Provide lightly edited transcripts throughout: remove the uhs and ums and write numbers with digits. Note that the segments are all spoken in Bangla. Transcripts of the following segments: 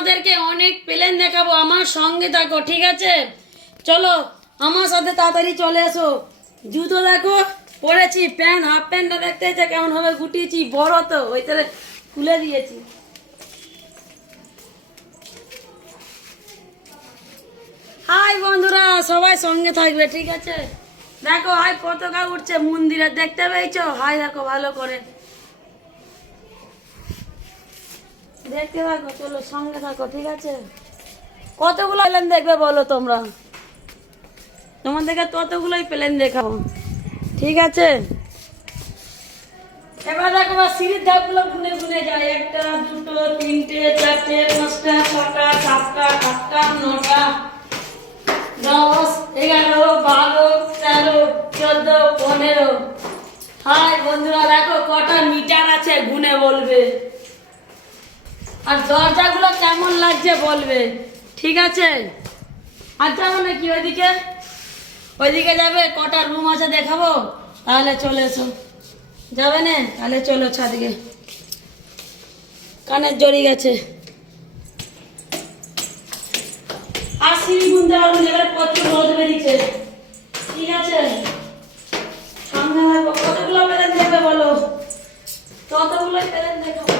তোমাদেরকে অনেক প্লেন দেখাবো, আমার সঙ্গে থাকো, ঠিক আছে? চলো আমার সাথে তাড়াতাড়ি চলে এসো। জুতো দেখো পরেছি, প্যান্ট, হাফ প্যান্টটা দেখতে হচ্ছে কেমন হবে গুটিয়েছি, বড় তো ওই তাহলে খুলে দিয়েছি। হাই বন্ধুরা, সবাই সঙ্গে থাকবে, ঠিক আছে? দেখো হাই পতাকা উঠছে মন্দিরে, দেখতে পেয়েছো? হাই দেখো ভালো করে, দেখতে থাকো, চলো সঙ্গে থাকো, ঠিক আছে? কতগুলো প্লেন দেখবে বলো তোমরা? তোমাদেরকে ততগুলোই প্লেন দেখাবো, ঠিক আছে? এবার দেখো সিঁড়ির ধাপগুলো গুনে গুনে যায়, 1টা 2টো 3টে 4টে 5টা 6টা 7টা 8টা 9টা 10 11 12 13 14 15। হাই বন্ধুরা, দেখো কটা মিটার আছে গুনে বলবে, আর দরজাগুলো কেমন লাগছে বলবে, ঠিক আছে? আর যাবো নাকি ওইদিকে? ওইদিকে যাবে? কটা রুম আছে দেখাবো, তাহলে চলে এসো। যাবে না? তাহলে চলো ছাদকে, কানের জড়ি গেছে। আর সিঁড়ি গুনতে পারবো না, এবার প্রচুর রোদ বেরিয়েছে, ঠিক আছে? সামনে দেখো কতগুলো প্লেন দেখবে বলো, ততগুলোই প্লেন দেখাবো।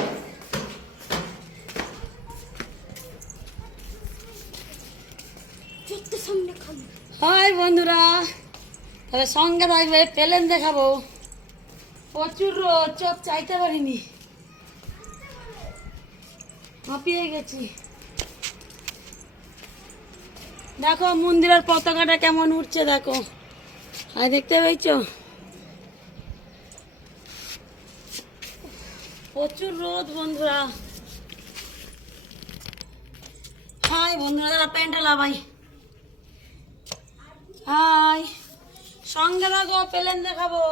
হাই বন্ধুরা, তবে সঙ্গে থাকবে, প্লেন দেখাবো। প্রচুর রোদ, চোখ চাইতে পারিনি, হাঁপিয়ে গেছি। দেখো মন্দিরের পতাকাটা কেমন উঠছে, দেখো, আর দেখতে পেয়েছো? প্রচুর রোদ বন্ধুরা। হাই বন্ধুরা, দাদা প্যান্টটা লাভাই। হাই, সঙ্গে থাকো, প্লেন দেখাবো,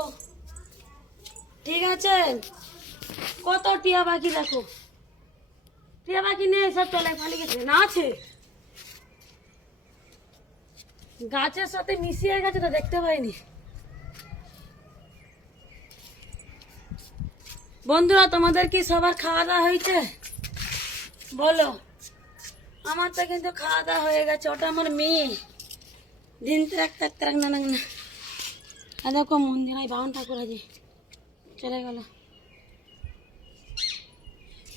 ঠিক আছে? কত টিয়া পাখি দেখো, টিয়া পাখি নেই, সব চলে পালিয়ে গেছে, না আছে গাছের সাথে মিশিয়ে গেছে তো দেখতে পাইনি। বন্ধুরা তোমাদের কি সবার খাওয়া দাওয়া হয়েছে বলো? আমার তো কিন্তু খাওয়া দাওয়া হয়ে গেছে, ওটা আমার মেয়ে দিন ত্রাক তাক ত্রাক না না। আর দেখো মন্দির হয়, বাউন ঠাকুর আছে, চলে গেল।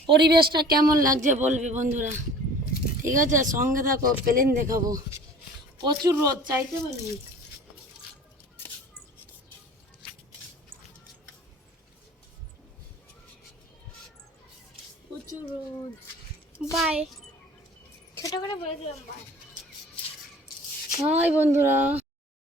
পরিবেশটা কেমন লাগছে বলবে বন্ধুরা, ঠিক আছে? সঙ্গে থাকো, প্লেন দেখাবো। প্রচুর রোদ, চাইতে পারিনি। প্রচুর রোদ। বাই, ছোট করে বলে দিলাম বাই। হাই বন্ধুরা।